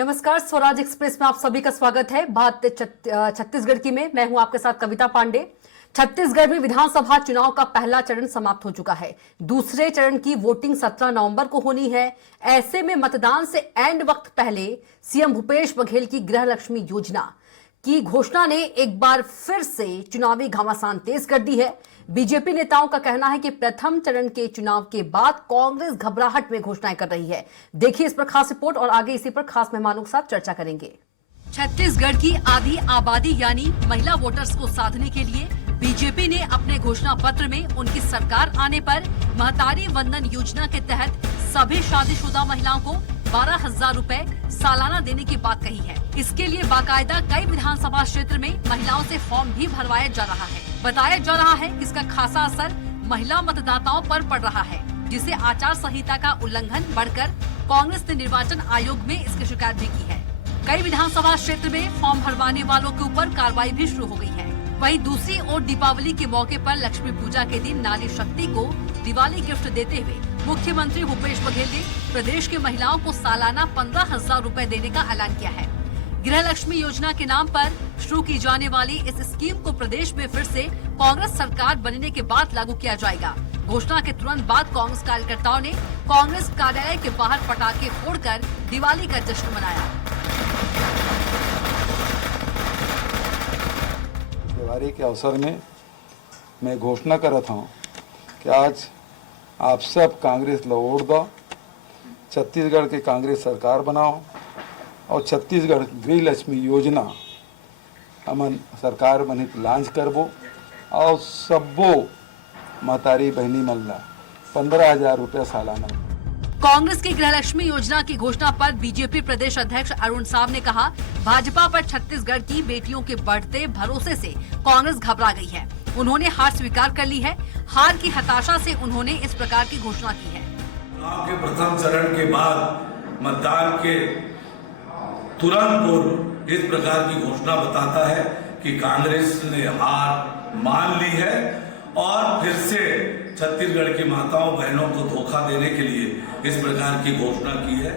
नमस्कार, स्वराज एक्सप्रेस में आप सभी का स्वागत है। बात छत्तीसगढ़ की में मैं हूं आपके साथ कविता पांडे। छत्तीसगढ़ में विधानसभा चुनाव का पहला चरण समाप्त हो चुका है। दूसरे चरण की वोटिंग 17 नवंबर को होनी है। ऐसे में मतदान से एंड वक्त पहले सीएम भूपेश बघेल की गृह लक्ष्मी योजना की घोषणा ने एक बार फिर से चुनावी घमासान तेज कर दी है। बीजेपी नेताओं का कहना है कि प्रथम चरण के चुनाव के बाद कांग्रेस घबराहट में घोषणाएं कर रही है। देखिए इस पर खास रिपोर्ट और आगे इसी पर खास मेहमानों के साथ चर्चा करेंगे। छत्तीसगढ़ की आधी आबादी यानी महिला वोटर्स को साधने के लिए बीजेपी ने अपने घोषणा पत्र में उनकी सरकार आने पर महतारी वंदन योजना के तहत सभी शादीशुदा महिलाओं को 12,000 रुपए सालाना देने की बात कही है। इसके लिए बाकायदा कई विधानसभा क्षेत्र में महिलाओं से फॉर्म भी भरवाया जा रहा है। बताया जा रहा है कि इसका खासा असर महिला मतदाताओं पर पड़ रहा है, जिसे आचार संहिता का उल्लंघन बढ़कर कांग्रेस ने निर्वाचन आयोग में इसकी शिकायत भी की है। कई विधानसभा क्षेत्र में फॉर्म भरवाने वालों के ऊपर कार्रवाई भी शुरू हो गई है। वहीं दूसरी ओर दीपावली के मौके पर लक्ष्मी पूजा के दिन नारी शक्ति को दिवाली गिफ्ट देते हुए मुख्यमंत्री भूपेश बघेल ने प्रदेश की महिलाओं को सालाना 15,000 रुपए देने का ऐलान किया है। गृह लक्ष्मी योजना के नाम पर शुरू की जाने वाली इस स्कीम को प्रदेश में फिर से कांग्रेस सरकार बनने के बाद लागू किया जाएगा। घोषणा के तुरंत बाद कांग्रेस कार्यकर्ताओं ने कांग्रेस कार्यालय के बाहर पटाखे फोड़कर दिवाली का जश्न मनाया। दिवाली के अवसर में मैं घोषणा कर रहा हूँ कि आज आप सब कांग्रेस ला वोट दो, छत्तीसगढ़ के कांग्रेस सरकार बनाओ और छत्तीसगढ़ गृह लक्ष्मी योजना हमन सरकार बनी लॉन्च करबो और सबो महतारी बहनी मन ला 15,000 रुपया सालाना। कांग्रेस की गृह लक्ष्मी योजना की घोषणा पर बीजेपी प्रदेश अध्यक्ष अरुण साव ने कहा, भाजपा पर छत्तीसगढ़ की बेटियों के बढ़ते भरोसे से कांग्रेस घबरा गई है। उन्होंने हार स्वीकार कर ली है। हार की हताशा से उन्होंने इस प्रकार की घोषणा की है। चुनाव के प्रथम चरण के बाद मतदान के तुरंत पूर्व इस प्रकार की घोषणा बताता है कि कांग्रेस ने हार मान ली है और फिर से छत्तीसगढ़ की माताओं बहनों को धोखा देने के लिए इस प्रकार की घोषणा की है।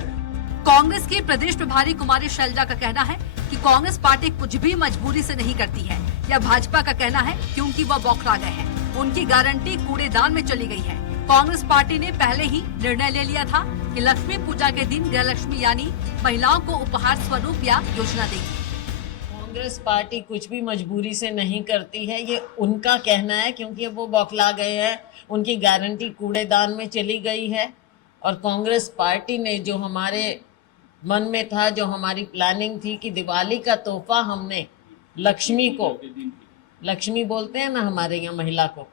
कांग्रेस की प्रदेश प्रभारी कुमारी शैलजा का कहना है कि कांग्रेस पार्टी कुछ भी मजबूरी से नहीं करती है। या भाजपा का कहना है क्योंकि वह बौखला गए हैं, उनकी गारंटी कूड़ेदान में चली गई है। कांग्रेस पार्टी ने पहले ही निर्णय ले लिया था कि लक्ष्मी पूजा के दिन गृह लक्ष्मी यानी महिलाओं को उपहार स्वरूप या योजना देगी। कांग्रेस पार्टी कुछ भी मजबूरी से नहीं करती है, ये उनका कहना है क्योंकि वो बौखला गए हैं, उनकी गारंटी कूड़ेदान में चली गई है। और कांग्रेस पार्टी ने जो हमारे मन में था, जो हमारी प्लानिंग थी कि दिवाली का तोहफा हमने लक्ष्मी को, लक्ष्मी बोलते हैं ना हमारे यहाँ महिला को,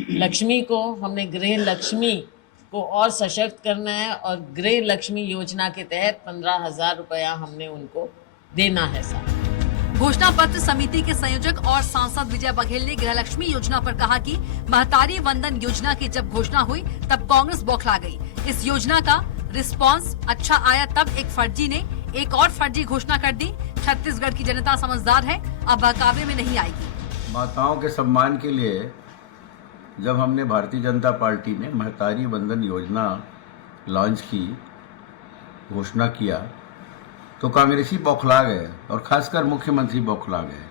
लक्ष्मी को हमने गृह लक्ष्मी को और सशक्त करना है और गृह लक्ष्मी योजना के तहत 15,000 रुपया हमने उनको देना है। घोषणा पत्र समिति के संयोजक और सांसद विजय बघेल ने गृह लक्ष्मी योजना पर कहा कि महतारी वंदन योजना की जब घोषणा हुई तब कांग्रेस बौखला गई। इस योजना का रिस्पांस अच्छा आया तब एक फर्जी ने एक और फर्जी घोषणा कर दी। छत्तीसगढ़ की जनता समझदार है, अब बहकावे में नहीं आएगी। माताओं के सम्मान के लिए जब हमने भारतीय जनता पार्टी ने महतारी वंदन योजना लॉन्च की, घोषणा किया, तो कांग्रेसी बौखला गए और खासकर मुख्यमंत्री बौखला गए।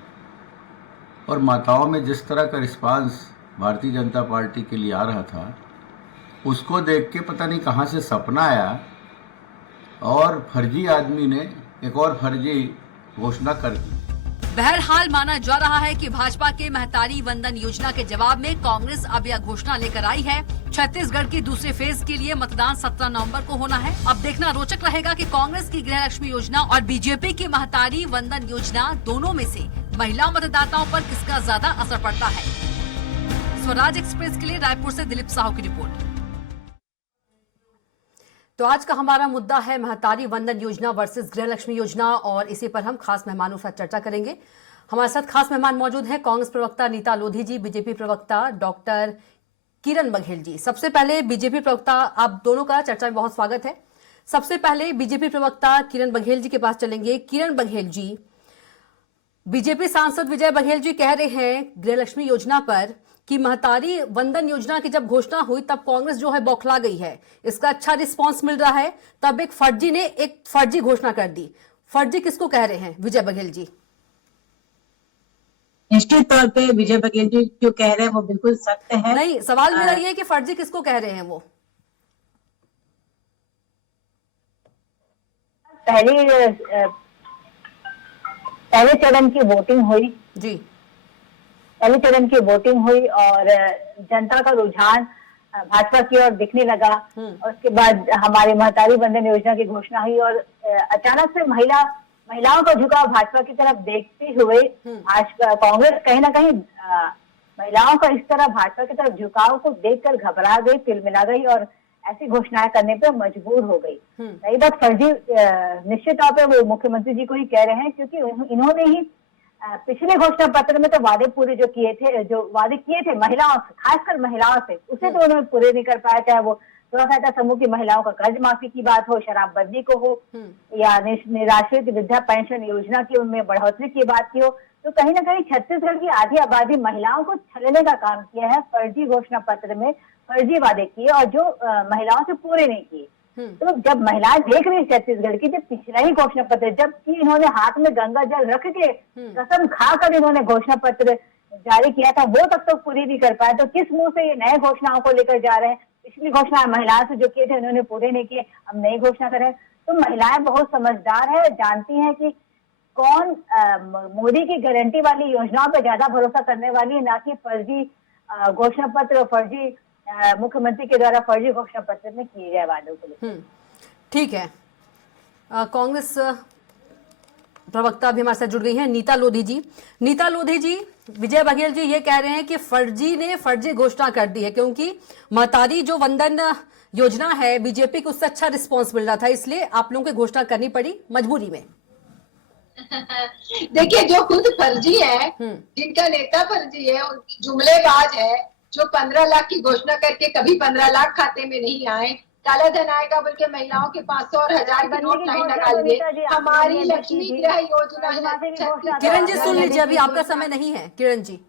और माताओं में जिस तरह का रिस्पांस भारतीय जनता पार्टी के लिए आ रहा था, उसको देख के पता नहीं कहाँ से सपना आया और फर्जी आदमी ने एक और फर्जी घोषणा कर दी। बहरहाल माना जा रहा है कि भाजपा के महतारी वंदन योजना के जवाब में कांग्रेस अब यह घोषणा लेकर आई है। छत्तीसगढ़ की दूसरे फेज के लिए मतदान 17 नवंबर को होना है। अब देखना रोचक रहेगा कि कांग्रेस की गृह लक्ष्मी योजना और बीजेपी की महतारी वंदन योजना दोनों में से महिला मतदाताओं पर किसका ज्यादा असर पड़ता है। स्वराज एक्सप्रेस के लिए रायपुर से दिलीप साहू की रिपोर्ट। तो आज का हमारा मुद्दा है महतारी वंदन योजना वर्सेस गृह लक्ष्मी योजना और इसी पर हम खास मेहमानों के साथ चर्चा करेंगे। हमारे साथ खास मेहमान मौजूद हैं कांग्रेस प्रवक्ता नीता लोधी जी, बीजेपी प्रवक्ता डॉक्टर किरण बघेल जी। सबसे पहले बीजेपी प्रवक्ता, आप दोनों का चर्चा में बहुत स्वागत है। सबसे पहले बीजेपी प्रवक्ता किरण बघेल जी के पास चलेंगे। किरण बघेल जी, बीजेपी सांसद विजय बघेल जी कह रहे हैं गृह लक्ष्मी योजना पर कि महतारी वंदन योजना की जब घोषणा हुई तब कांग्रेस जो है बौखला गई है, इसका अच्छा रिस्पांस मिल रहा है, तब एक फर्जी ने एक फर्जी घोषणा कर दी। फर्जी किसको कह रहे हैं विजय बघेल जी? निश्चित तौर पे विजय बघेल जी जो कह रहे हैं वो बिल्कुल सत्य है। नहीं, सवाल मेरा ये है कि फर्जी किसको कह रहे हैं वो? पहले चरण की वोटिंग हुई जी, पहले चरण की वोटिंग हुई और जनता का रुझान भाजपा की ओर दिखने लगा। और उसके बाद हमारी महतारी वंदन योजना की घोषणा हुई और अचानक से महिलाओं का झुकाव भाजपा की तरफ देखते हुए भाजपा कांग्रेस कहीं ना कहीं महिलाओं का इस तरह भाजपा की तरफ झुकाव को देखकर घबरा गई, तिलमिला गई और ऐसी घोषणाएं करने पर मजबूर हो गई। रही बात फर्जी, निश्चित तौर पर वो मुख्यमंत्री जी को ही कह रहे हैं, क्योंकि इन्होंने ही पिछले घोषणा पत्र में तो वादे पूरे जो वादे किए थे महिलाओं से, खासकर महिलाओं से, उसे तो उन्होंने पूरे नहीं कर पाया। चाहे वो स्व सहायता समूह की महिलाओं का कर्ज माफी की बात हो, शराबबंदी को हो, या निराश्रित वृद्धा पेंशन योजना की उनमें बढ़ोतरी की बात की हो, तो कहीं ना कहीं छत्तीसगढ़ की आधी आबादी महिलाओं को छलने का काम किया है। फर्जी घोषणा पत्र में फर्जी वादे किए और जो महिलाओं से पूरे नहीं किए। तो जब महिलाएं देख रही छत्तीसगढ़ की, जब पिछला ही घोषणा पत्र, जबकि इन्होंने हाथ में गंगा जल रख के कसम खाकर इन्होंने घोषणा पत्र जारी किया था, वो तक तो पूरी नहीं कर पाए, तो किस मुंह से ये नए घोषणाओं को लेकर जा रहे हैं? पिछली घोषणा महिलाओं से जो किए थे उन्होंने पूरे नहीं किए, अब नई घोषणा कर रहे हैं। तो महिलाएं बहुत समझदार है, जानती हैं कि कौन मोदी की गारंटी वाली योजनाओं पर ज्यादा भरोसा करने वाली है, ना कि फर्जी घोषणा पत्र, फर्जी मुख्यमंत्री के द्वारा फर्जी घोषणा पत्र में किए गए वादों को लेकर। ठीक है। कांग्रेस प्रवक्ता भी हमारे साथ जुड़ गई हैं, नीता लोधी जी। नीता लोधी जी, विजय बघेल जी ये कह रहे हैं कि फर्जी ने फर्जी घोषणा कर दी है, क्योंकि महतारी जो वंदन योजना है बीजेपी को उससे अच्छा रिस्पांस मिल रहा था, इसलिए आप लोगों को घोषणा करनी पड़ी मजबूरी में। देखिए, जो खुद फर्जी है, जिनका नेता फर्जी है, उनकी जुमलेबाज है, जो 15 लाख की घोषणा करके कभी 15 लाख खाते में नहीं आए, काला धन आएगा बोल के महिलाओं के 500 और 1000 की नोट लाइन लगा लिए। हमारी लक्ष्मी गृह योजना, किरण जी सुन लीजिए, अभी आपका समय नहीं है। किरण जी,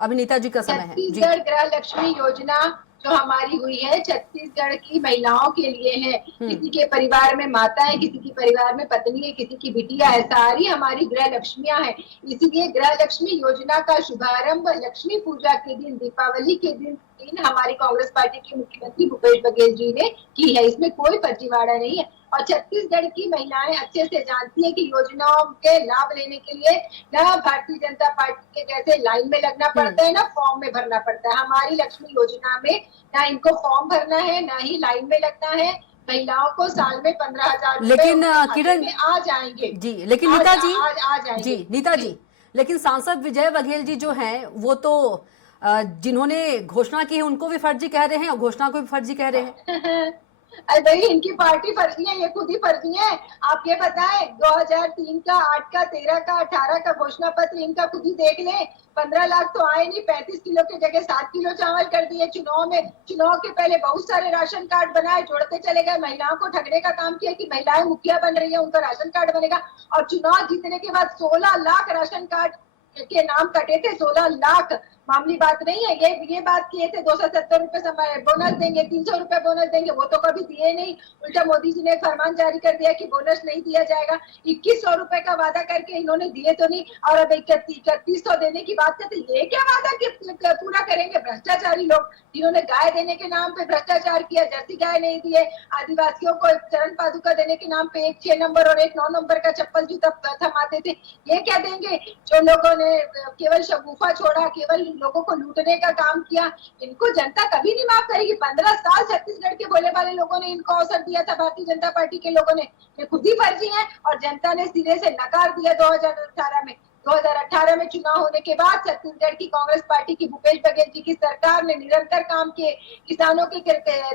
अभी नीता जी का समय है। छत्तीसगढ़ गृह लक्ष्मी योजना जो हमारी हुई है, छत्तीसगढ़ की महिलाओं के लिए है। किसी के परिवार में माता है, किसी के परिवार में पत्नी है, किसी की बिटिया है, सारी हमारी गृह लक्ष्मियां हैं। इसीलिए गृह लक्ष्मी योजना का शुभारंभ लक्ष्मी पूजा के दिन, दीपावली के दिन हमारी कांग्रेस पार्टी के मुख्यमंत्री भूपेश बघेल जी ने की है। इसमें कोई फर्जीवाड़ा नहीं है। और छत्तीसगढ़ की महिलाएं अच्छे से जानती हैं कि योजनाओं के लाभ लेने के लिए ना भारतीय जनता पार्टी के जैसे लाइन में लगना पड़ता है, ना फॉर्म में भरना पड़ता है। हमारी लक्ष्मी योजना में ना इनको फॉर्म भरना है, ना ही लाइन में लगना है। महिलाओं को साल में 15,000 लेकिन किरण आ जाएंगे जी, लेकिन नीता जी आ जाएंगे जी, नीता जी, लेकिन सांसद विजय बघेल जी जो हैं वो तो जिन्होंने घोषणा की है उनको भी फर्जी कह रहे हैं और घोषणा को भी फर्जी कह रहे हैं। अरे भाई, इनकी पार्टी फर्जी है, ये खुद ही फर्जी है। आप ये बताएं, 2003 का, 8 का, 13 का, 18 का घोषणा पत्र इनका खुद ही देख लें। 15 लाख तो आए नहीं, 35 किलो की जगह 7 किलो चावल कर दिए। चुनाव के पहले बहुत सारे राशन कार्ड बनाए, जोड़ते चले गए। महिलाओं को ठगने का काम किया कि महिलाएं मुखिया बन रही है, उनका राशन कार्ड बनेगा। और चुनाव जीतने के बाद 16 लाख राशन कार्ड के नाम कटे थे। 16 लाख मामूली बात नहीं है। ये बात किए थे 270 रुपए बोनस देंगे, 300 रुपए बोनस देंगे, वो तो कभी दिए नहीं। उल्टा मोदी जी ने एक फरमान जारी कर दिया कि बोनस नहीं दिया जाएगा। 2100 रुपए का वादा करके इन्होंने दिए तो नहीं, और अब 3100 देने की बात करते। ये क्या वादा पूरा करेंगे? भ्रष्टाचारी लोग, जिन्होंने गाय देने के नाम पे भ्रष्टाचार किया, जर्सी गाय नहीं दिए, आदिवासियों को चरण पादुका देने के नाम पे एक 6 नंबर और एक 9 नंबर का चप्पल जूता थमाते थे। ये क्या देंगे? जो लोगों ने केवल शगुफा छोड़ा, केवल लोगों को लूटने का काम किया, इनको जनता कभी नहीं माफ करेगी। 15 साल छत्तीसगढ़ के बोले वाले लोगों ने इनको अवसर दिया था, भारतीय जनता पार्टी के लोगों ने। ये खुद ही फर्जी है और जनता ने सिरे से नकार दिया 2018 में। 2018 में चुनाव होने के बाद छत्तीसगढ़ की कांग्रेस पार्टी की भूपेश बघेल जी की सरकार ने निरंतर काम किए। किसानों के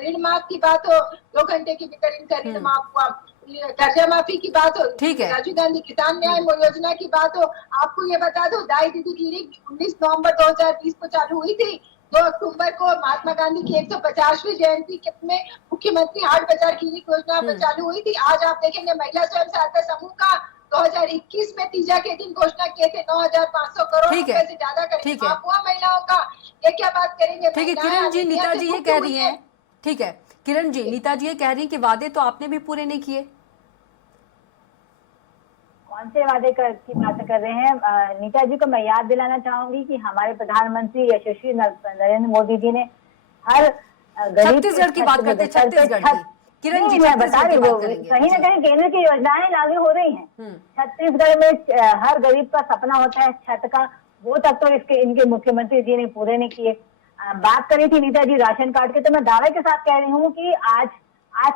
ऋण माफ की बात हो, 2 घंटे के भीतर इनका ऋण माफ हुआ। कर्जा माफी की बात हो, राजीव गांधी किसान न्याय योजना की बात हो। आपको ये बता दो, दाई दीदी क्लिनिक 19 नवंबर 2020 को चालू हुई थी। 2 अक्टूबर को महात्मा गांधी की 150वीं जयंती में मुख्यमंत्री हाट बाजार क्लिनिक योजना पर चालू हुई थी। आज आप देखेंगे महिला स्वयं सहायता समूह का 2021 में तीजा के दिन घोषणा किए थे 9,500 करोड़ रुपए से ज्यादा का माफ हुआ महिलाओं का। ये क्या बात करेंगे? ठीक है महिलाएं किरण जी, दुनिया नीता से जी ये मुक्त कह हुई रही हैं, ठीक है किरण जी, नीता जी ये कह रही हैं कि वादे तो आपने भी पूरे नहीं किए। कौन से वादे की बात कर रहे हैं? नीता जी को मैं याद दिलाना चाहूंगी कि हमारे प्रधानमंत्री यशस्वी नरेंद्र मोदी जी ने हर गरीब छत्तीसगढ़ की बात करते हैं, छत्तीसगढ़ की। किरण जी, मैं बता छत्तीसगढ़ रही की बात हूँ, करेंगे। कहीं ना कहीं केंद्र की योजनाएं लागू हो रही हैं। छत्तीसगढ़ में हर गरीब का सपना होता है छत का, वो तक तो इनके मुख्यमंत्री जी ने पूरे नहीं किए। बात करी थी नीता जी राशन कार्ड के, तो मैं दावे के साथ कह रही हूँ कि आज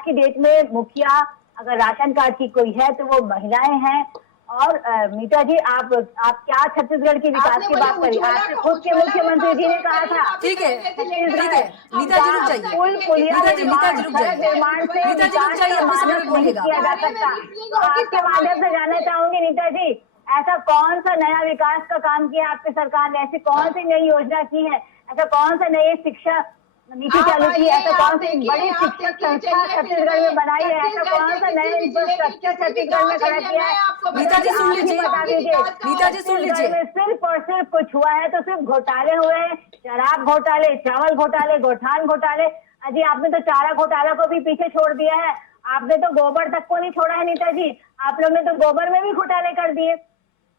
की डेट में मुखिया अगर राशन कार्ड की कोई है तो वो महिलाएं हैं। और नीता जी आप क्या छत्तीसगढ़ की विकास की बात करी? आपके खुद के मुख्यमंत्री जी ने कहा था। ठीक है नीता जी रुक जाइए, पुल पुलिया नीता जी रुक जाइए, निर्माण से नीता जी रुक जाइए, अपने समय पर बोलिएगा। किया जा सकता। तो आपके माध्यम से जानना चाहूंगी नीता जी, ऐसा कौन सा नया विकास का काम किया आपकी सरकार ने? ऐसी कौन सी नई योजना की है? ऐसा कौन सा नई शिक्षा नीति चालू की? ऐसा कौन सी बड़ी शिक्षक संस्था छत्तीसगढ़ में बनाई है? ऐसा कौन सा नया इंफ्रास्ट्रक्चर छत्तीसगढ़ में खड़ा किया है? नीता जी सुन लीजिए, बता दीजिए। नीता जी सुन लीजिए। छत्तीसगढ़ में सिर्फ और सिर्फ कुछ हुआ है तो सिर्फ घोटाले हुए हैं, शराब घोटाले, चावल घोटाले, गोठान घोटाले। अजी आपने तो चारा घोटाला को भी पीछे छोड़ दिया है, आपने तो गोबर तक को नहीं छोड़ा है नीता जी। आप लोग ने तो गोबर में भी घोटाले कर दिए।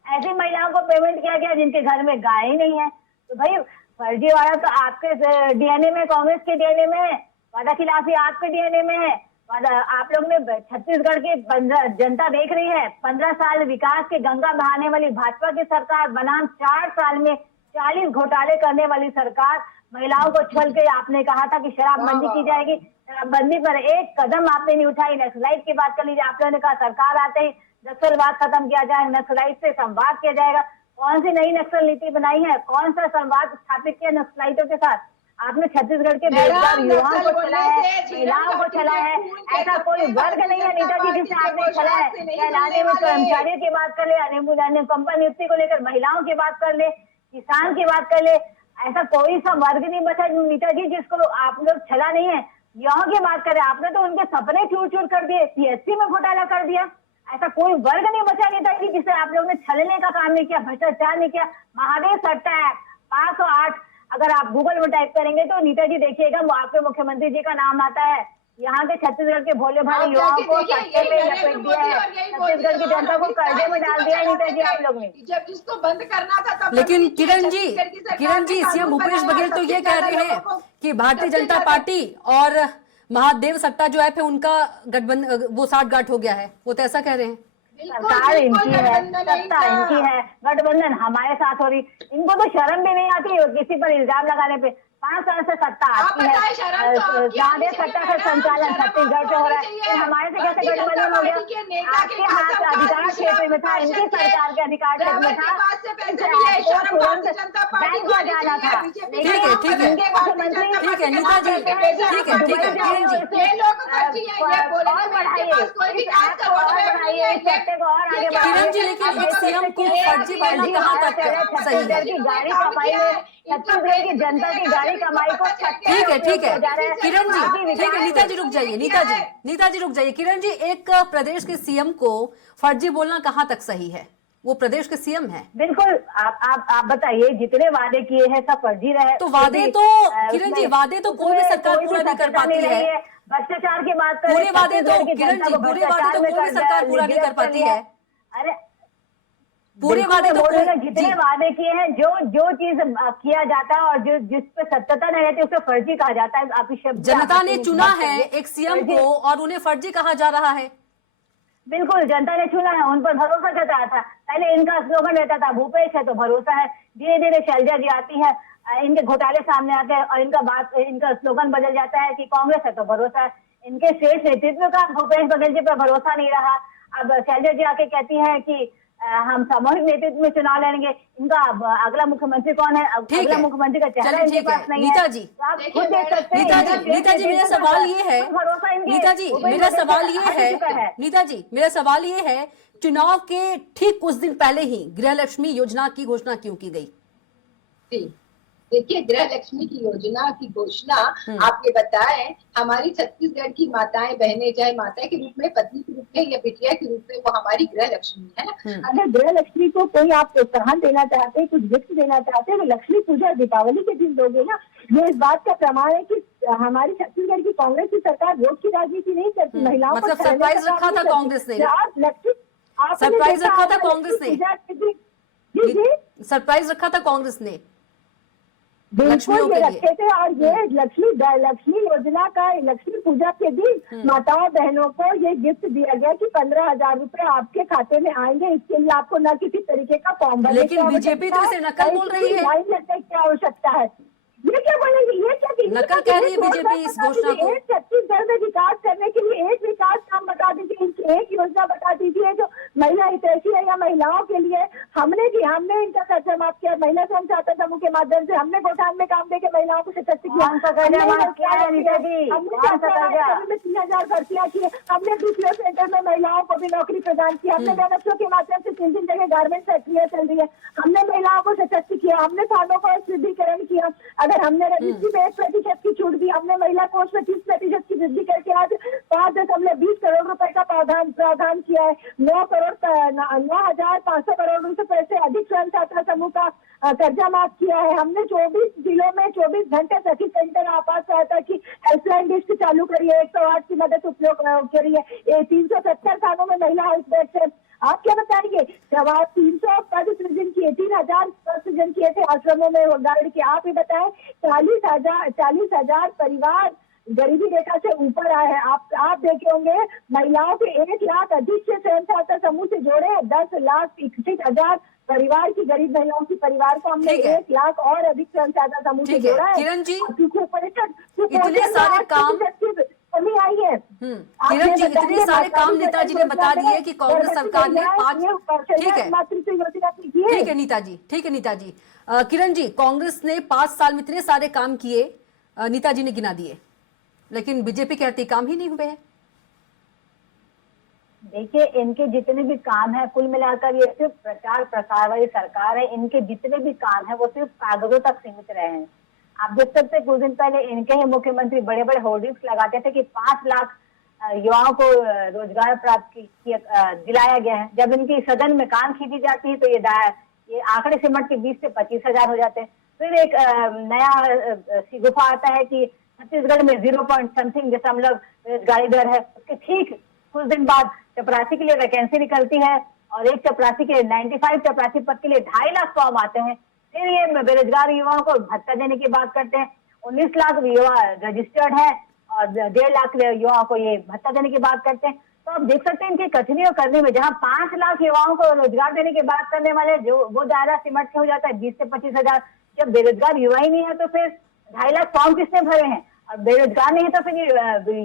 ऐसी महिलाओं को पेमेंट किया गया जिनके घर में गाय ही नहीं है। तो भाई फर्जीवाड़ा तो आपके डीएनए में, कांग्रेस के डीएनए में है, वादा खिलाफी आपके डीएनए में है। आप लोग ने छत्तीसगढ़ की जनता देख रही है, 15 साल विकास के गंगा बहाने वाली भाजपा की सरकार बनाम 4 साल में 40 घोटाले करने वाली सरकार। महिलाओं को छल के आपने कहा था कि शराबबंदी की जाएगी, शराबबंदी पर एक कदम आपने नहीं उठाई। नक्सलाइट की बात कर लीजिए, आप लोगों ने कहा सरकार आते ही नक्सलवाद खत्म किया जाए, नक्सलाइट से संवाद किया जाएगा। कौन सी नई नक्सल नीति बनाई है? कौन सा संवाद स्थापित किया नक्सलाइटों के साथ? आपने छत्तीसगढ़ के बेरोजगार युवाओं को छला है, महिलाओं को छला है। ऐसा कोई वर्ग नहीं है नीता जी जिसे आपने छला है। कहलाने में कर्मचारियों की बात कर ले, अनुकंपा नियुक्ति को लेकर महिलाओं की बात कर ले, किसान की बात कर ले, ऐसा कोई सा वर्ग नहीं बचा नीता जी जिसको आप लोग छला नहीं है। युवाओं की बात करें, आपने तो उनके सपने चूर चूर कर दिए, पीएससी में घोटाला कर दिया। ऐसा कोई वर्ग नहीं बचा नीता जी जिसे आप लोगों ने छलने का काम नहीं किया, भ्रष्टाचार नहीं किया। महादेव सट्टा एक्ट 508 अगर आप गूगल में टाइप करेंगे तो नीता जी देखिएगा आपके मुख्यमंत्री जी का नाम आता है। यहाँ के छत्तीसगढ़ के भोले भाले युवाओं को सट्टे में लपेट दिया है, छत्तीसगढ़ की जनता को कर्जे में डाल दिया है नीता जी आप लोग ने। जब जिसको बंद करना था तब लेकिन किरण जी सीएम भूपेश बघेल तो ये कह रहे हैं कि भारतीय जनता पार्टी और महादेव सट्टा जो ऐप है उनका गठबंधन, वो साठगांठ हो गया है, वो तो ऐसा कह रहे हैं। सरकार इनकी है, सत्ता इनकी है, गठबंधन हमारे साथ हो रही। इनको तो शर्म भी नहीं आती किसी पर इल्जाम लगाने पे। 5 साल से सत्ता आपकी है, महादेव सट्टा का संचालन छत्तीसगढ़ से हो रहा है, तो हमारे से कैसे गठबंधन हो गया? आपके हाथ अधिकार क्षेत्र में था, इनकी सरकार के अधिकार क्षेत्र में था, बैंक में जाना था। ठीक है नीता जी, ठीक है किरण जी, किरण जी लेकिन एक सीएम को फर्जी बोलना कहाँ तक सही है? गाड़ी कमाई में छत्तीसगढ़ की जनता की गाड़ी कमाई को ठीक है किरण जी, ठीक है नीता जी रुक जाइए, नीता जी रुक जाइए। किरण जी, एक प्रदेश के सीएम को फर्जी बोलना कहाँ तक सही है? वो प्रदेश के सीएम है। बिल्कुल, आप बताइए, जितने वादे किए हैं सब फर्जी रहे। तो वादे तो किरण जी, वादे तो कोई भी सरकार पूरा नहीं कर पाती है। भ्रष्टाचार की बात करें, पूरे वादे तो किरण जी, पूरे वादे तो कोई भी सरकार पूरा नहीं कर पाती है। अरे पूरे वादे तो जितने वादे किए हैं, जो चीज किया जाता है और जो जिस पे सत्यता नहीं रहती उसे फर्जी कहा जाता है। आपकी शब्द जनता ने चुना है एक सीएम को और उन्हें फर्जी कहा जा रहा है। बिल्कुल, जनता ने चुना है, उन पर भरोसा जताया था। पहले इनका स्लोगन रहता था भूपेश है तो भरोसा है। धीरे धीरे शैलजा जी आती है, इनके घोटाले सामने आते हैं और इनका स्लोगन बदल जाता है कि कांग्रेस है तो भरोसा है। इनके श्रेष्ठ नेतृत्व का भूपेश बघेल जी पर भरोसा नहीं रहा। अब शैलजा जी आके कहती है कि हम सामूहिक नेतृत्व में चुनाव लड़ेंगे। इनका अगला मुख्यमंत्री कौन है? अगला मुख्यमंत्री का चेहरा इनके पास नहीं है। नीता जी, आप खुद देख सकते हैं। नीता जी मेरा सवाल ये है, नीता जी मेरा सवाल ये है, चुनाव के ठीक कुछ दिन पहले ही गृह लक्ष्मी योजना की घोषणा क्यों की गई? देखिए, गृह लक्ष्मी की योजना की घोषणा आप ये बताएं, हमारी छत्तीसगढ़ की माताएं बहनें, चाहे माता के रूप में, पत्नी के रूप में या बिटिया के रूप में, वो हमारी गृह लक्ष्मी है। अगर गृह लक्ष्मी को कोई आप प्रोत्साहन देना चाहते हैं, कुछ गिफ्ट देना चाहते हैं, तो लक्ष्मी पूजा दीपावली के दिन दोगे ना। ये इस बात का प्रमाण है कि हमारी छत्तीसगढ़ की कांग्रेस की सरकार वोट की राजनीति नहीं करती, महिलाओं को मतलब सरप्राइज रखा था कांग्रेस ने, सरप्राइज रखा था कांग्रेस ने, जी जी सरप्राइज रखा था कांग्रेस ने बिल्कुल लक्ष्मियों ये के लिए। रखे थे। और ये लक्ष्मी योजना का लक्ष्मी पूजा के दिन माताओं बहनों को ये गिफ्ट दिया गया कि 15,000 रुपए आपके खाते में आएंगे। इसके लिए आपको न किसी तरीके का फॉर्म भरने लेकिन बीजेपी तो इसे नकल बोल रही है। लाइन लगने की आवश्यकता है। ये क्या बोलेंगे, ये क्या नकल कह रही है बीजेपी इस घोषणा को। छत्तीसगढ़ में विकास करने के लिए एक विकास काम बता दीजिए, इनकी एक योजना बता दीजिए जो महिला हितैषी है या महिलाओं के लिए। हमने इनका खर्चा माफ किया, महिला स्वयं सहायता समूह के माध्यम से हमने गोठान में काम देके महिलाओं को सशक्त किया। हमने 3,000 भर्तियां की, हमने BPO सेंटर में महिलाओं को भी नौकरी प्रदान की, हमने गैनक्सो के माध्यम से 3 जगह गारमेंट फैक्ट्रियां चल रही है, हमने महिलाओं को सशक्त किया, हमने थानों को शुद्धिकरण किया। अगर हमने रजिस्ट्री में 1% की छूट दी, हमने महिला कोष में 30% की वृद्धि करके आज 5.20 करोड़ रुपए का प्रावधान किया है। 9,500 करोड़ रुपए से अधिक स्वयं सहायता समूह का कर्जा माफ किया है। हमने 24 जिलों में 24 घंटे सखी सेंटर आपात सहायता की हेल्पलाइन लिस्ट चालू करी है, 108 की मदद उपयोग करी है, 370 थानों में महिला हेल्प डेस्क है। आप क्या बताएंगे, जब आप 300 पद सृजन किए, 3,000 पद सृजन किए थे आश्रमों में गार्ड के, आप ये बताएं 40,000 परिवार गरीबी रेखा से ऊपर आए हैं। आप देखे होंगे महिलाओं के 1 लाख अधिक से स्वयं सहायता समूह से जोड़े हैं। 10,61,000 परिवार की गरीब महिलाओं की परिवार को हमने 1 लाख और अधिक स्वयं सहायता समूह से जोड़ा है। किरण जी, इतने सारे काम कमी आई है। किरण जी, इतने सारे काम नेताजी ने बता दिए कि कांग्रेस सरकार ने 5 ठीक है नेताजी, ठीक है नेताजी। किरण जी, कांग्रेस ने 5 साल में इतने सारे काम किए, नेताजी ने गिना दिए, लेकिन बीजेपी कहती काम ही नहीं हुए हैं। देखिए, इनके जितने भी काम है, कुल मिलाकर ये सिर्फ प्रचार प्रसार वाली सरकार है। इनके जितने भी काम है वो सिर्फ कागजों तक सीमित रहे हैं। आप देख सकते हैं, कुछ दिन पहले इनके ही मुख्यमंत्री बड़े बड़े होर्डिंग्स लगाते थे कि 5 लाख युवाओं को रोजगार प्राप्त दिलाया गया है। जब इनकी सदन में कान खींची जाती है तो ये आंकड़े सिमट के 20 से 25,000 हो जाते हैं। फिर एक नया सिगुफा आता है कि छत्तीसगढ़ में 0.something बेरोजगारी दर है। उसके ठीक कुछ दिन बाद चपरासी के लिए वैकेंसी निकलती है और एक चपरासी के 95 चपरासी पद के लिए 2.5 लाख फॉर्म आते हैं। फिर ये बेरोजगार युवाओं को भत्ता देने की बात करते हैं। 19 लाख युवा रजिस्टर्ड है और 1.5 लाख युवाओं को ये भत्ता देने की बात करते हैं। तो आप देख सकते हैं इनकी कथनी और करने में, जहां 5 लाख युवाओं को रोजगार देने की बात करने वाले जो वो दायरा सिमट के हो जाता है 20 से 25,000। जब बेरोजगार युवा ही नहीं है तो फिर 2.5 लाख फॉर्म किसने भरे हैं? और बेरोजगार नहीं है तो फिर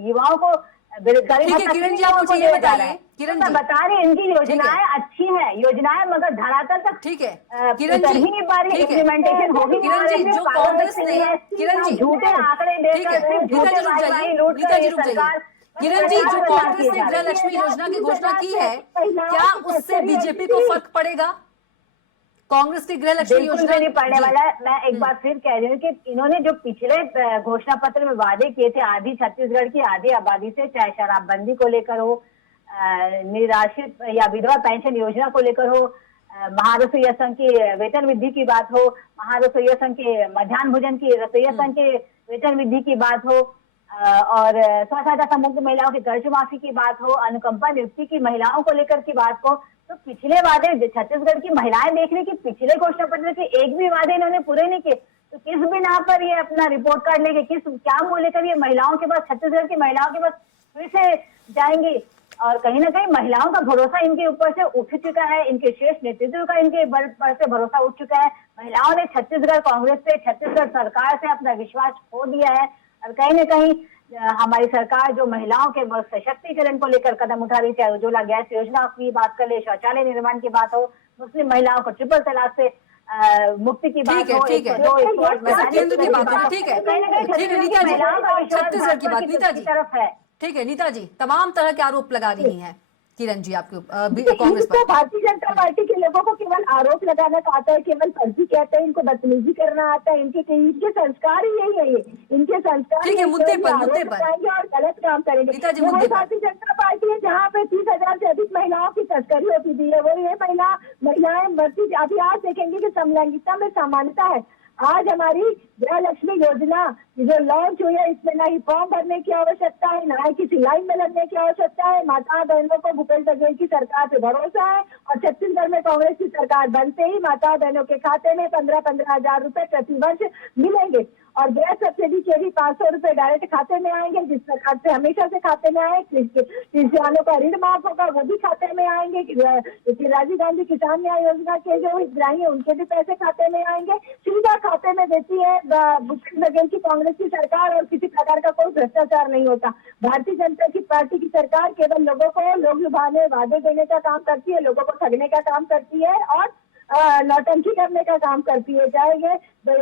युवाओं को बेरोजगारी। किरण जी, आप मुझे ये बताइए, किरण जी बता रहे इनकी योजनाएं अच्छी हैं, योजनाएं मगर धरातल तक ठीक है किरण कर जी, ही नहीं पा रही, ठीक है इम्प्लीमेंटेशन हो ही नहीं किरण जी, जो कांग्रेस ने, किरण जी झूठे आंकड़े ठीक है, देकर नेताजी रुक जाइए, नेताजी रुक जाइए। किरण जी, जो कांग्रेस ने गृह लक्ष्मी योजना की घोषणा की है, क्या उससे बीजेपी को फर्क पड़ेगा? कांग्रेस की गृह लक्ष्मी योजना नहीं पड़ने वाला है। मैं एक बार फिर कह रही हूँ कि इन्होंने जो पिछले घोषणा पत्र में वादे किए थे आधी छत्तीसगढ़ की आधी आबादी से, चाहे शराबबंदी को लेकर हो, निराश्रित या विधवा पेंशन योजना को लेकर हो, महारसोईया संघ की वेतन वृद्धि की बात हो, महारसोईया संघ के मध्याह्न भोजन की, रसोईया संघ के वेतन वृद्धि की बात हो, और स्व सहायता समूह की महिलाओं की कर्ज माफी की बात हो, अनुकंपा नियुक्ति की महिलाओं को लेकर की बात हो, तो पिछले वादे छत्तीसगढ़ की महिलाएं देख रही कि पिछले घोषणा पत्र के एक भी वादे इन्होंने पूरे नहीं किए। तो किस बिना पर ये अपना रिपोर्ट कार्ड लेके, किस क्या मुंह लेकर ये महिलाओं के पास, छत्तीसगढ़ की महिलाओं के पास फिर से जाएंगी? और कहीं ना कहीं महिलाओं का भरोसा इनके ऊपर से उठ चुका है, इनके शीर्ष नेतृत्व का इनके ऊपर से भरोसा उठ चुका है। महिलाओं ने छत्तीसगढ़ कांग्रेस से, छत्तीसगढ़ सरकार से अपना विश्वास खो दिया है। और कहीं ना कहीं हमारी सरकार जो महिलाओं के सशक्तिकरण को लेकर कदम उठा रही, चाहे उज्ज्वला गैस योजना की बात कर ले, शौचालय निर्माण की बात हो, मुस्लिम महिलाओं को ट्रिपल तलाक से मुक्ति की बात हो, ठीक है केंद्र की बात है, ठीक है छत्तीसगढ़ की बात नेताजी, तरफ है। ठीक है नेताजी, तमाम तरह के आरोप लगा रही हैं किरण जी आपके देखिए, कांग्रेस इनको पर। भारतीय जनता पार्टी के लोगों को केवल आरोप लगाना आता है, केवल फर्जी कहते हैं, इनको बदतमीजी करना आता है, इनके संस्कार ही यही है। ये इनके संस्कार ठीक है, ही मुद्दे केवल पर, आरोप मुद्दे पर। लगाएंगे और गलत काम करेंगे। नीता जी, वो मुद्दे पर। भारतीय जनता पार्टी है जहाँ पे 30,000 से अधिक महिलाओं की तस्करी होती थी है, वो ये महिलाएं मरती। अभी आज देखेंगे कि समलैंगिकता में समानता है। आज हमारी गृह लक्ष्मी योजना जो लॉन्च हुई है, इसमें ना ही फॉर्म भरने की आवश्यकता है, ना ही किसी लाइन में लगने की आवश्यकता है। माता बहनों को भूपेश बघेल की सरकार पे भरोसा है और छत्तीसगढ़ में कांग्रेस की सरकार बनते ही माता बहनों के खाते में 15-15 हजार रुपए प्रति वर्ष मिलेंगे और गैस सब्सिडी के भी 500 रुपए डायरेक्ट खाते में आएंगे, जिस प्रकार से हमेशा से खाते में आए। किसानों का ऋण माफ होगा, वो भी खाते में आएंगे। राजीव गांधी किसान न्याय योजना के जो हितग्राही है, उनके भी पैसे खाते में आएंगे। सीधा खाते में देती है भूपेश बघेल की कांग्रेस की सरकार और किसी प्रकार का कोई भ्रष्टाचार नहीं होता। भारतीय जनता की पार्टी की सरकार केवल लोगों को लोग लुभाने, वादे देने का काम करती है, लोगों को ठगने का काम करती है और नौटंकी करने का काम करती है। चाहे ये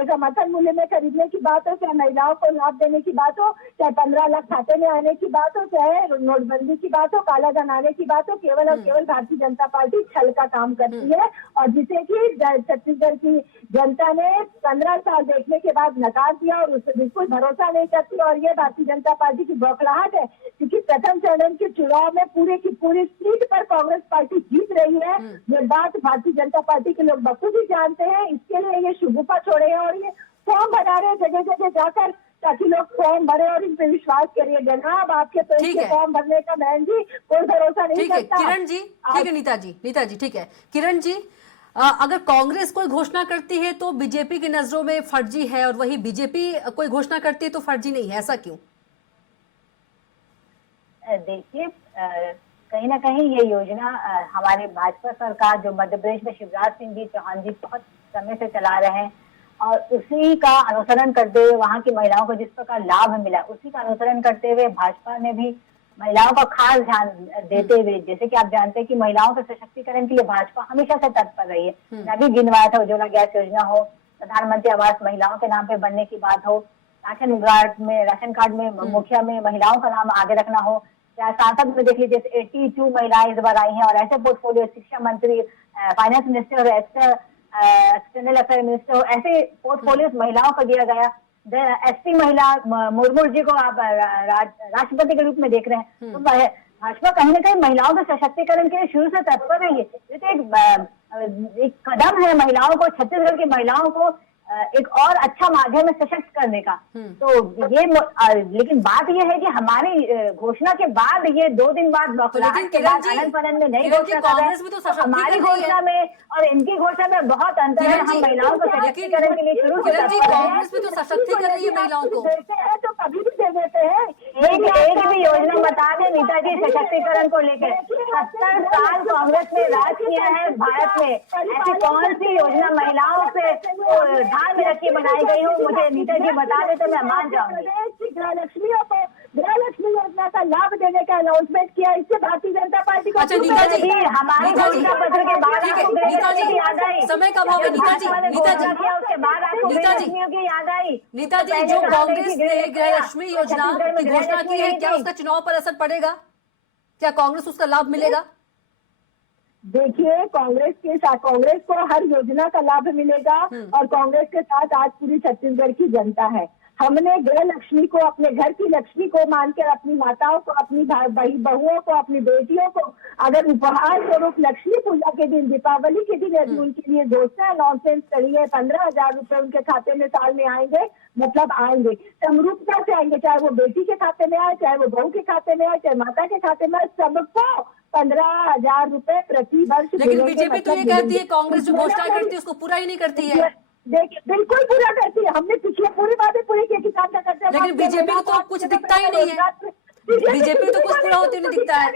समर्थन मूल्य में खरीदने की बात हो, चाहे महिलाओं को लाभ देने की बात हो, चाहे 15 लाख खाते में आने की बात हो, चाहे नोटबंदी की बात हो, काला धन आने की बात हो, केवल और केवल भारतीय जनता पार्टी छल का काम करती है और जिसे कि छत्तीसगढ़ की जनता ने 15 साल देखने के बाद नकार दिया और उस पर बिल्कुल भरोसा नहीं करती। और ये भारतीय जनता पार्टी की बौखलाहट है क्योंकि प्रथम चरण के चुनाव में पूरे की पूरी सीट पर कांग्रेस पार्टी जीत रही है। ये बात भारतीय जनता पार्टी के लोग बखूबी जानते हैं। इसके लिए ये शुगुफा छोड़े हैं और ये फॉर्म भरा रहे हैं जगह जगह जाकर ताकि लोग फॉर्म भरे और इन पे विश्वास करिए। जनाब, आपके तो ठीक इसके है। फॉर्म भरने का बहन जी कोई भरोसा नहीं ठीक है करता। किरण जी, ठीक है नीता जी ठीक है किरण जी। अगर कांग्रेस कोई घोषणा करती है तो बीजेपी की नजरों में फर्जी है और वही बीजेपी कोई घोषणा करती है तो फर्जी नहीं है, ऐसा क्यों? देखिए, कहीं ना कहीं ये योजना हमारे भाजपा सरकार जो मध्य प्रदेश में शिवराज सिंह जी चौहान जी बहुत समय से चला रहे हैं और उसी का अनुसरण करते हुए वहाँ की महिलाओं को जिस प्रकार लाभ मिला, उसी का अनुसरण करते हुए भाजपा ने भी महिलाओं का खास ध्यान देते हुए, जैसे कि आप जानते हैं कि महिलाओं के सशक्तिकरण के लिए भाजपा हमेशा से तत्पर रही है। मैं भी गिनवाया था, उज्ज्वला गैस योजना हो, प्रधानमंत्री आवास महिलाओं के नाम पे बनने की बात हो, राशन कार्ड में मुखिया में महिलाओं का नाम आगे रखना हो, या सांसद में देख लीजिए 82 महिलाएं इस बार आई हैं और ऐसे पोर्टफोलियो शिक्षा मंत्री, finance minister, external affair minister, ऐसे पोर्टफोलियो महिलाओं को दिया गया। एसपी महिला मुर्मू जी को आप राष्ट्रपति के रूप में देख रहे हैं। तो भाजपा कहीं ना कहीं महिलाओं के सशक्तिकरण के लिए शुरू से तत्पर रही है। ये तो एक कदम है महिलाओं को, छत्तीसगढ़ की महिलाओं को एक और अच्छा माध्यम है सशक्त करने का। तो ये लेकिन बात ये है कि हमारी घोषणा के बाद ये 2 दिन बाद बौखलाहट के बाद आनंद फनन में नहीं घोषणा कर रहे हैं। तो हमारी घोषणा में और इनकी घोषणा में बहुत अंतर है। हम महिलाओं को सशक्तिकरण के लिए शुरू से कांग्रेस भी तो सशक्ति कर रही है महिलाओं को, तो कभी भी दे देते हैं। एक भी योजना बता दें नीता जी सशक्तिकरण को लेकर। 70 साल कांग्रेस ने राज किया है भारत में, ऐसी कौन सी योजना महिलाओं से ध्यान में रख के बनाई गई हो, मुझे नीता जी बता दे तो मैं मान जाऊंगी। गृह लक्ष्मी योजना का लाभ देने का अनाउंसमेंट किया, इससे भारतीय जनता पार्टी को अच्छा नीता जी, हमारी घोषणा पत्र के बाद आपको नीता जी याद आई, समय का अभाव है नीता जी उसके बाद आपको नीता जी की याद आई। नीता जी जो कांग्रेस ने गृह लक्ष्मी योजना की घोषणा की है, क्या उसका चुनाव पर असर पड़ेगा? क्या कांग्रेस उसका लाभ मिलेगा? देखिए, कांग्रेस को हर योजना का लाभ मिलेगा और कांग्रेस के साथ आज पूरी छत्तीसगढ़ की जनता है। हमने गृह लक्ष्मी को अपने घर की लक्ष्मी को मानकर अपनी माताओं को, अपनी बहुओं को, अपनी बेटियों को अगर उपहार स्वरूप लक्ष्मी पूजा के दिन, दीपावली के दिन यदि उनके लिए घोषणा अनाउंसमेंट करी है 15,000 रुपए उनके खाते में साल में आएंगे, मतलब आएंगे समरूपता से आएंगे, चाहे वो बेटी के खाते में आए, चाहे वो बहू के खाते में आए, चाहे माता के खाते में आए, सबको 15,000 रुपए प्रति वर्ष। लेकिन बीजेपी तो ये कहती है कांग्रेस जो घोषणा करती है उसको पूरा ही नहीं करती है। देखिए, बिल्कुल पूरा करती है। हमने पिछले पूरी बातें पूरी की, किसान का खर्चा, लेकिन बीजेपी को तो कुछ दिखता ही नहीं है। बीजेपी तो कुछ पूरा होते नहीं दिखता है,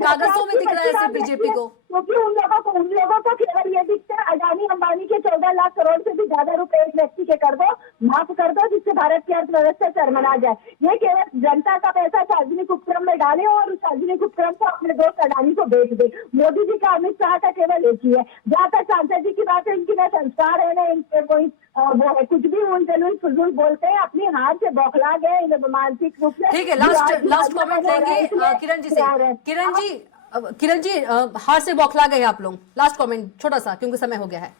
कागजों में दिख रहा है सिर्फ बीजेपी को। क्योंकि उन लोगों को केवल ये दिखता है अडानी अंबानी के 14 लाख करोड़ से भी ज्यादा रुपए एक व्यक्ति के कर दो, माफ कर दो, जिससे भारत की अर्थव्यवस्था चरमरा जाए। ये केवल जनता का पैसा सार्वजनिक उपक्रम में डाले और उस सार्वजनिक उपक्रम को अपने दोस्त अडानी को बेच दे। मोदी जी का, अमित शाह का केवल एक ही है। जहाँ तक सांसद जी की बात है, इनकी ना संस्कार है, ना इनके कोई वो है, कुछ भी उन फजूल बोलते हैं, अपनी हार से बौखला गए मानसिक रूप से। ठीक है, लास्ट कमेंट लेंगे किरण जी से। किरण जी, किरण जी, हार से बौखला गए आप लोग। लास्ट कमेंट छोटा सा, क्योंकि समय हो गया है।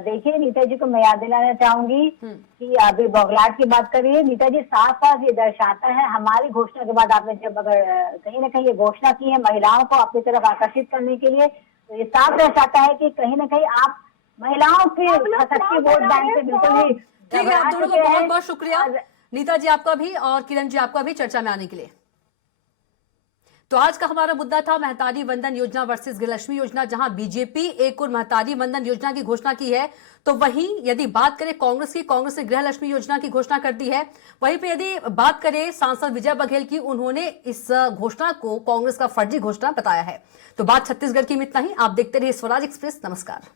देखिए, नीता जी को मैं याद दिलाना चाहूंगी कि अभी बौखलाहट की बात करिए, नीता जी साफ साफ ये दर्शाता है, हमारी घोषणा के बाद आपने जब अगर कहीं ना कहीं ये घोषणा की है महिलाओं को अपनी तरफ आकर्षित करने के लिए, तो ये साफ दर्शाता है कि कहीं ना कहीं आप महिलाओं के सशक्ति वोट बैंक से बिल्कुल ही ठीक है, आप दोनों को बहुत बहुत शुक्रिया, नीता जी आपका भी और किरण जी आपका भी, चर्चा में आने के लिए। तो आज का हमारा मुद्दा था महतारी वंदन योजना वर्सेस गृहलक्ष्मी योजना, जहां बीजेपी एक और महतारी वंदन योजना की घोषणा की है, तो वहीं यदि बात करें कांग्रेस की, कांग्रेस ने गृहलक्ष्मी योजना की घोषणा कर दी है। वहीं पे यदि बात करें सांसद विजय बघेल की, उन्होंने इस घोषणा को कांग्रेस का फर्जी घोषणा बताया है। तो बात छत्तीसगढ़ की में इतना ही। आप देखते रहिए स्वराज एक्सप्रेस। नमस्कार।